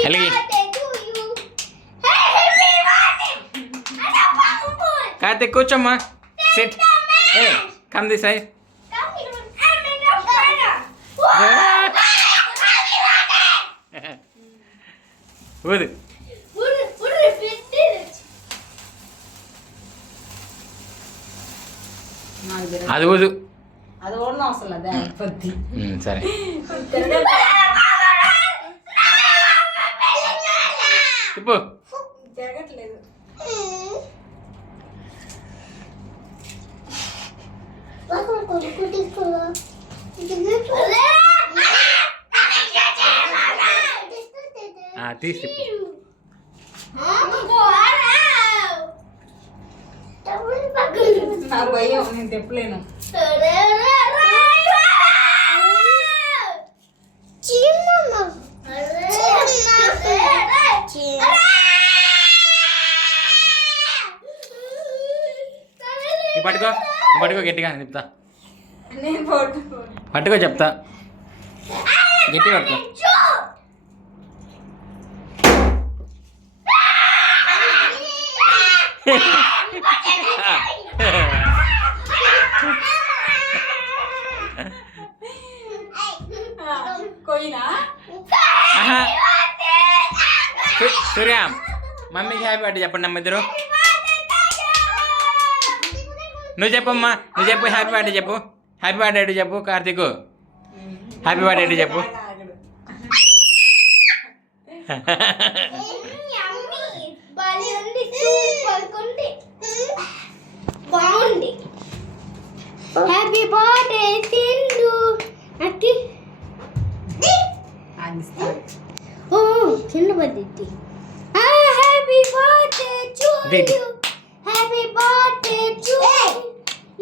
అలాగే కార్తీక్ కూర్చోమ్మా SIT A come this side ఊదు అది ఊదు అది ఓడన అవసరం లేదా పత్తి సరే చెప్పు తిరగట్లేదు తీసి నా భయం నేను తెప్పలేను పట్టుకో పట్టుకో గట్టిగా చెప్తా నేను పట్టుకో చెప్తా గట్టిగా పట్టుకో సూర్య మమ్మీకి హ్యాపీ బర్త్డే చెప్పండి అమ్మ ఇద్దరు నువ్వు చెప్పమ్మా నువ్వు చెప్పు హ్యాపీ బర్త్డే చెప్పు హ్యాపీ బర్త్డే చెప్పు కార్తీక్ హ్యాపీ బర్త్డే చెప్పు బాగుంది హ్యాపీ బర్త్డే సింధు అట్టి ఓ చిన్న birthday happy birthday to you happy birthday to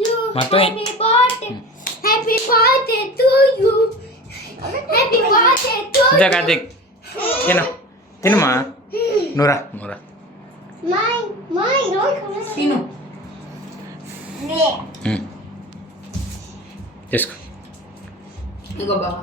you happy birthday to you happy birthday to you Karthik తినమా నూరా తిను చేసుకో ఇంకో బాబా